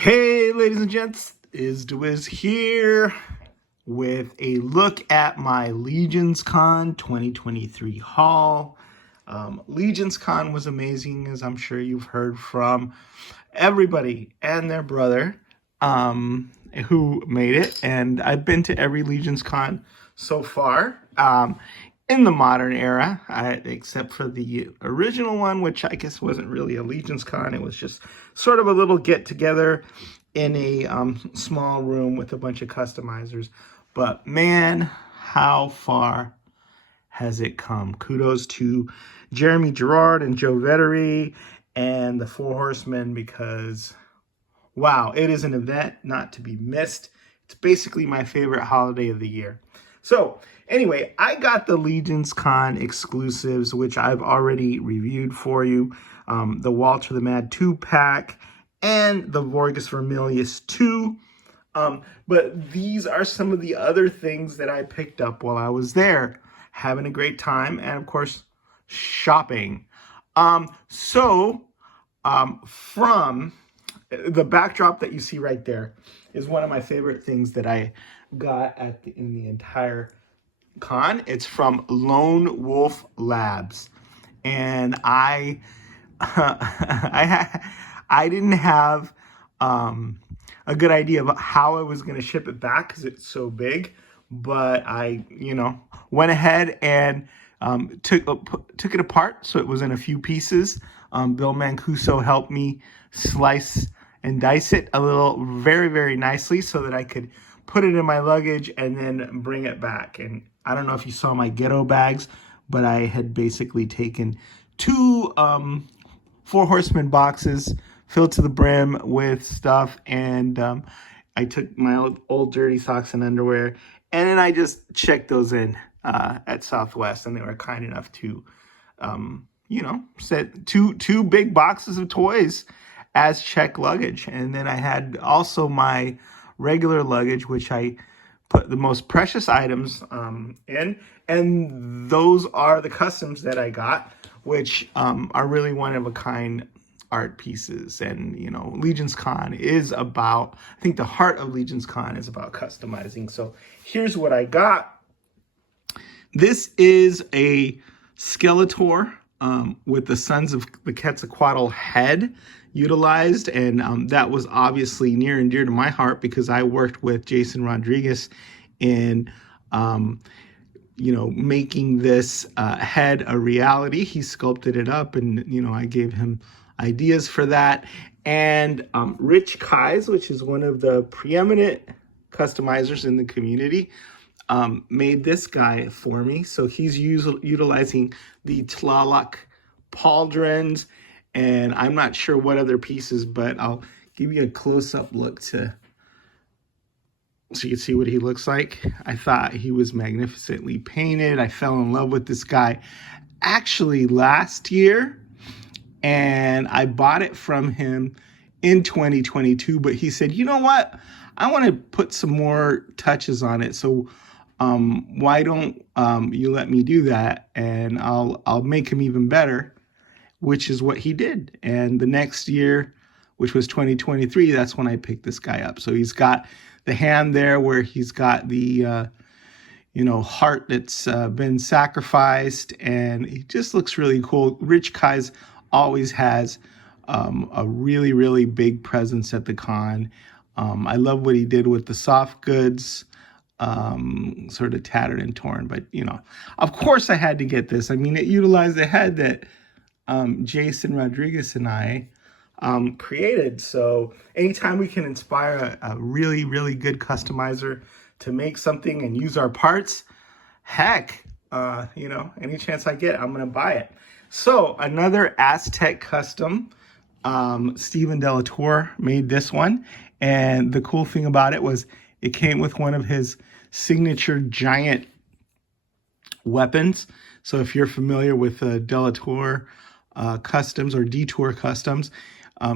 Hey, ladies and gents, IsDeWiz here with a look at my Legions Con 2023 haul. Legions Con was amazing, as I'm sure you've heard from everybody and their brother who made it. And I've been to every Legions Con so far in the modern era, except for the original one, which I guess wasn't really a Legions Con. It was just sort of a little get-together in a small room with a bunch of customizers. But man, how far has it come? Kudos to Jeremy Gerard and Joe Vettery and the Four Horsemen, because wow, it is an event not to be missed. It's basically my favorite holiday of the year. So anyway, I got the Legions Con exclusives, which I've already reviewed for you. The Walter the Mad 2-pack and the Vorgus Vermilius 2. But these are some of the other things that I picked up while I was there, having a great time, and of course, shopping. From the backdrop that you see right there is one of my favorite things that I got in the entire con. It's from Lone Wolf Labs, and I didn't have a good idea of how I was going to ship it back because it's so big, but I went ahead and took it apart, so it was in a few pieces. Bill Mancuso helped me slice and dice it very, very nicely so that I could put it in my luggage and then bring it back. And I don't know if you saw my ghetto bags, but I had basically taken two Four Horsemen boxes filled to the brim with stuff, and I took my old dirty socks and underwear, and then I just checked those in at Southwest, and they were kind enough to set two big boxes of toys as check luggage. And then I had also my regular luggage, which I put the most precious items in, and those are the customs that I got, which are really one-of-a-kind art pieces. And Legions Con is about, I think the heart of Legions Con is about customizing. So here's what I got. This is a Skeletor with the Sons of the Quetzalcoatl head utilized, and that was obviously near and dear to my heart because I worked with Jason Rodriguez in making this head a reality. He sculpted it up, and I gave him ideas for that. And Rich Kise, which is one of the preeminent customizers in the community, made this guy for me. So he's utilizing the Tlaloc pauldrons, and I'm not sure what other pieces, but I'll give you a close-up look so you can see what he looks like. I thought he was magnificently painted. I fell in love with this guy actually last year, and I bought it from him in 2022, but he said, you know what? I want to put some more touches on it. So why don't you let me do that, and I'll make him even better, which is what he did. And the next year, which was 2023, that's when I picked this guy up. So he's got the hand there where he's got the heart that's been sacrificed, and he just looks really cool. Rich Kise always has a really, really big presence at the con. I love what he did with the soft goods, sort of tattered and torn, but of course I had to get this. I mean, it utilized the head that Jason Rodriguez and I created. So anytime we can inspire a really, really good customizer to make something and use our parts, heck, any chance I get, I'm gonna buy it. So another Aztec custom, Stephan Delatour made this one, and the cool thing about it was it came with one of his signature giant weapons. So if you're familiar with Delatour customs or Detour customs,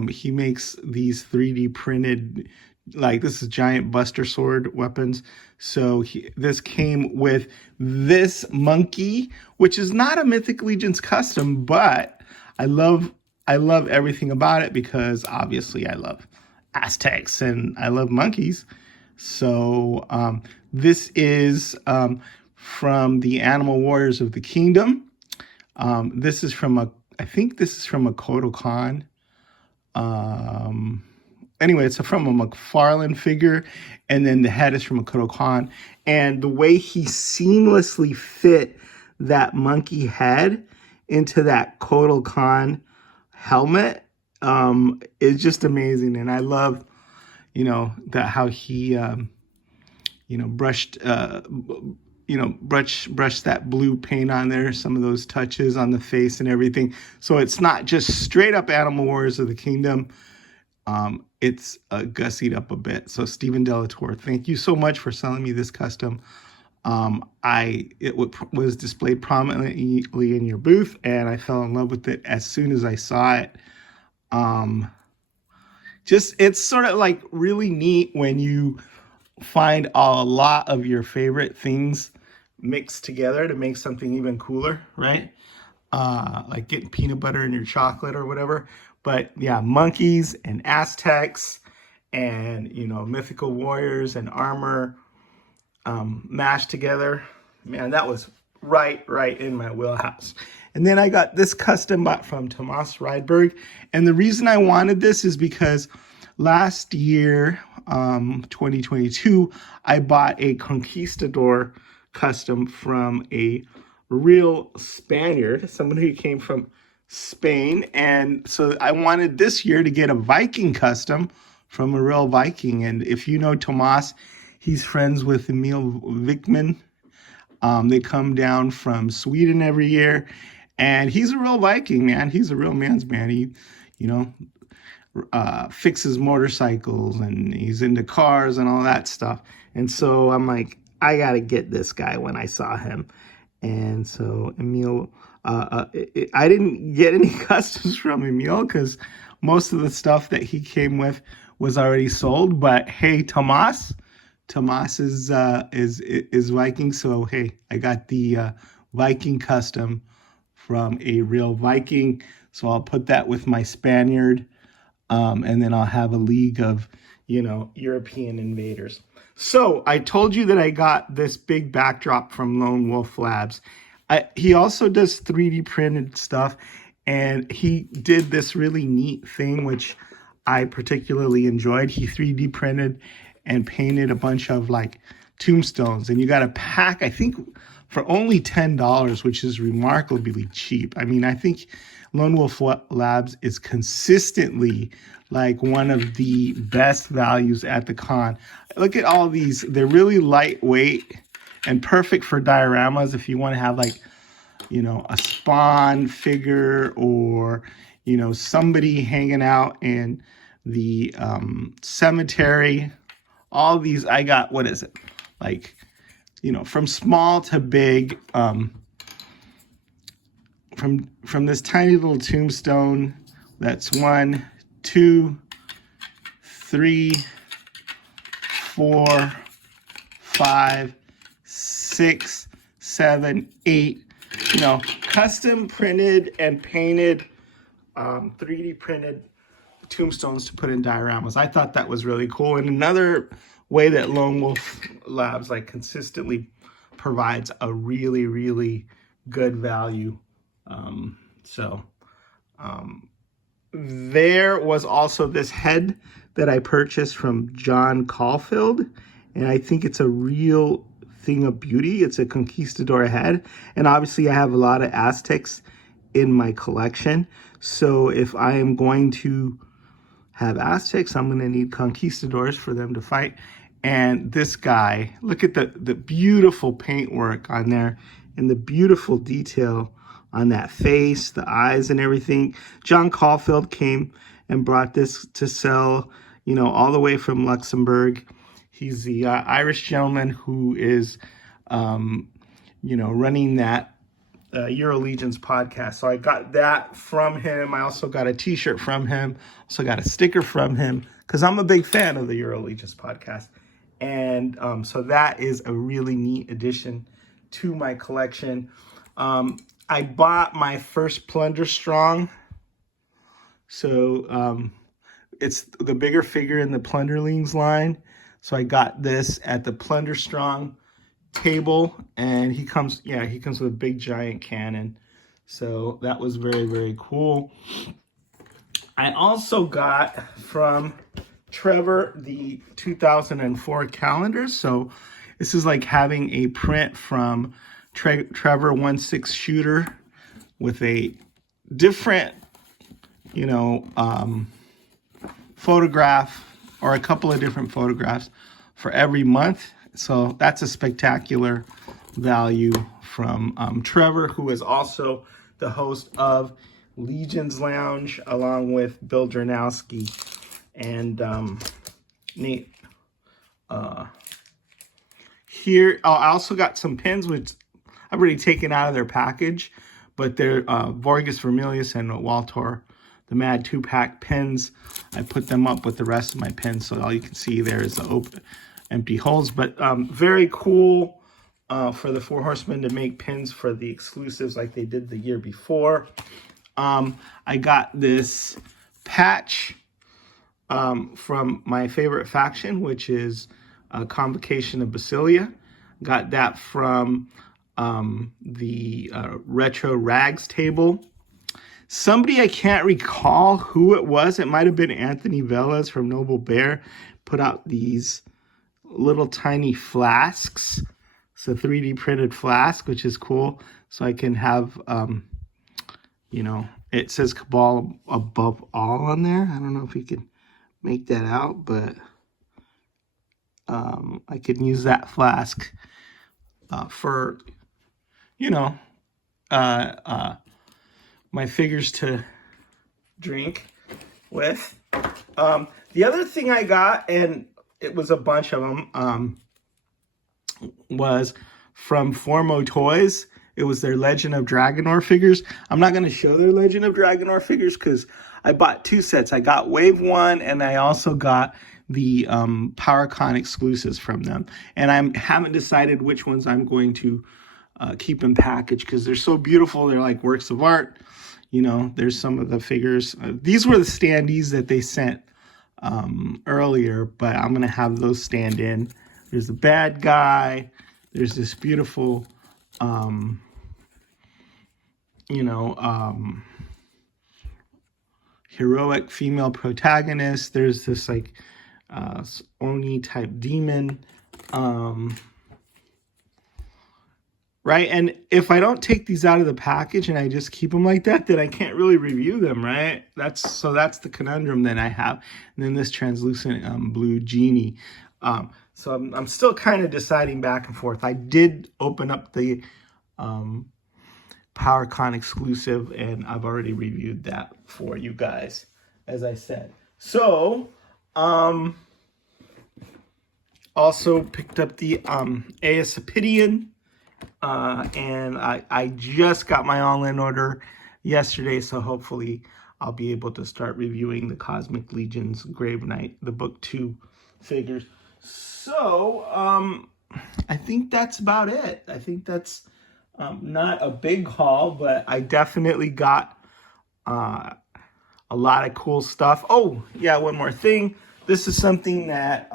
he makes these 3D printed, like this is giant Buster Sword weapons. So this came with this monkey, which is not a Mythic Legions custom, but I love everything about it because obviously I love Aztecs and I love monkeys. So this is from the Animal Warriors of the Kingdom. This is from I think this is from a Kodokan. Anyway, it's from a McFarlane figure, and then the head is from a Kodokan. And the way he seamlessly fit that monkey head into that Kodokan helmet is just amazing. And I love, that how he, brushed, brush that blue paint on there, some of those touches on the face and everything. So it's not just straight up Animal Warriors of the Kingdom. It's gussied up a bit. So Stephan Delatour, thank you so much for selling me this custom. It was displayed prominently in your booth, and I fell in love with it as soon as I saw it. It's sort of like really neat when you find a lot of your favorite things mixed together to make something even cooler, right? Like getting peanut butter in your chocolate or whatever. But yeah, monkeys and Aztecs and, mythical warriors and armor mashed together. Man, that was right in my wheelhouse. And then I got this custom bot from Tomas Rydberg. And the reason I wanted this is because last year, 2022, I bought a Conquistador custom from a real Spaniard, someone who came from Spain. And so I wanted this year to get a Viking custom from a real Viking. And if you know Tomas, he's friends with Emil Wickman. They come down from Sweden every year. And he's a real Viking, man. He's a real man's man. He, fixes motorcycles and he's into cars and all that stuff. And so I'm like, I got to get this guy when I saw him. And so Emil, I didn't get any customs from Emil because most of the stuff that he came with was already sold. But hey, Tomas is Viking. So hey, I got the Viking custom from a real Viking. So I'll put that with my Spaniard. And then I'll have a league of, European invaders. So I told you that I got this big backdrop from Lone Wolf Labs. He also does 3D printed stuff, and he did this really neat thing, which I particularly enjoyed. He 3D printed and painted a bunch of tombstones, and you got a pack, I think, for only $10, which is remarkably cheap. I mean, I think Lone Wolf Labs is consistently one of the best values at the con. Look at all these. They're really lightweight and perfect for dioramas if you want to have a Spawn figure or, somebody hanging out in the cemetery. All these, I got, what is it? From small to big, from this tiny little tombstone, that's 1, 2, 3, 4, 5, 6, 7, 8, custom printed and painted, 3D printed tombstones to put in dioramas. I thought that was really cool. And another way that Lone Wolf Labs consistently provides a really, really good value. There was also this head that I purchased from John Caulfield, and I think it's a real thing of beauty. It's a Conquistador head, and obviously I have a lot of Aztecs in my collection. So if I am going to have Aztecs, I'm going to need Conquistadors for them to fight. And this guy, look at the beautiful paintwork on there and the beautiful detail on that face, the eyes and everything. John Caulfield came and brought this to sell, all the way from Luxembourg. He's the Irish gentleman who is, running that Euro Legions podcast. So I got that from him. I also got a t-shirt from him. Also got a sticker from him because I'm a big fan of the Euro Legions podcast. And so that is a really neat addition to my collection. I bought my first Plunder Strong. So it's the bigger figure in the Plunderlings line. So I got this at the Plunder Strong table, and he comes with a big giant cannon. So that was very, very cool. I also got from Trevor the 2004 calendar. So this is like having a print from Trevor 1/6 shooter with a different, photograph, or a couple of different photographs for every month. So that's a spectacular value from Trevor, who is also the host of Legion's Lounge, along with Bill Dranowski and Nate. Here, I also got some pins, which I've already taken out of their package, but they're Vorgus Vermilius and Waltor, the Mad 2-pack pins. I put them up with the rest of my pins, so all you can see there is the empty holes. But very cool for the Four Horsemen to make pins for the exclusives like they did the year before. I got this patch from my favorite faction, which is Convocation of Basilia. Got that from the Retro Rags table. Somebody, I can't recall who it was. It might have been Anthony Velez from Noble Bear. Put out these little tiny flasks. It's a 3D printed flask, which is cool. So I can have, it says Cabal above all on there. I don't know if you can make that out, but I could use that flask for, my figures to drink with. The other thing I got, and it was a bunch of them, was from Formo Toys. It was their Legend of Dragonor figures. I'm not going to show their Legend of Dragonor figures because I bought 2 sets. I got Wave 1, and I also got the PowerCon exclusives from them. And I haven't decided which ones I'm going to keep in package because they're so beautiful. They're like works of art. There's some of the figures. These were the standees that they sent earlier, but I'm going to have those stand in. There's the bad guy. There's this beautiful, heroic female protagonist. There's this like Oni type demon. Right? And if I don't take these out of the package and I just keep them like that, then I can't really review them, right? That's the conundrum that I have. And then this translucent blue genie. So I'm still kind of deciding back and forth. I did open up the PowerCon exclusive, and I've already reviewed that for you guys, as I said. So, also picked up the Aesopidian. And I just got my online order yesterday, so hopefully I'll be able to start reviewing the Cosmic Legion's Grave Knight, the book 2 figures. So, I think that's about it. I think that's not a big haul, but I definitely got a lot of cool stuff. Oh, yeah, one more thing. This is something that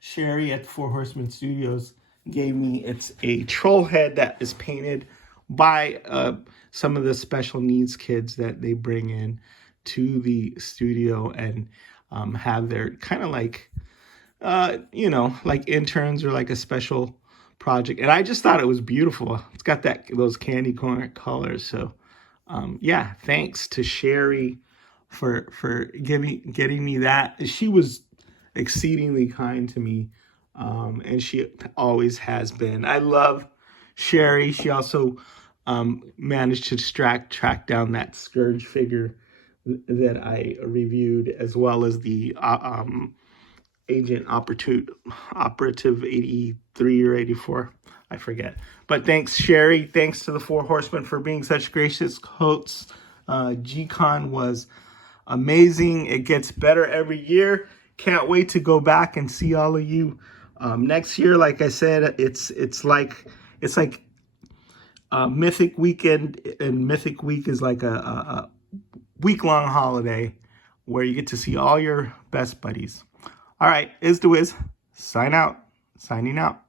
Sherry at Four Horsemen Studios gave me. It's a troll head that is painted by some of the special needs kids that they bring in to the studio and have their kind of like like interns or like a special project. And I just thought it was beautiful. It's got those candy corn colors. So yeah, thanks to Sherry for getting me that. She was exceedingly kind to me. And she always has been. I love Sherry. She also managed to track down that Scourge figure that I reviewed, as well as the Agent Operative 83 or 84. I forget. But thanks, Sherry. Thanks to the Four Horsemen for being such gracious hosts. G-Con was amazing. It gets better every year. Can't wait to go back and see all of you next year. Like I said, it's like Mythic Weekend, and Mythic Week is like a week-long holiday where you get to see all your best buddies. All right, Is the Wiz, signing out.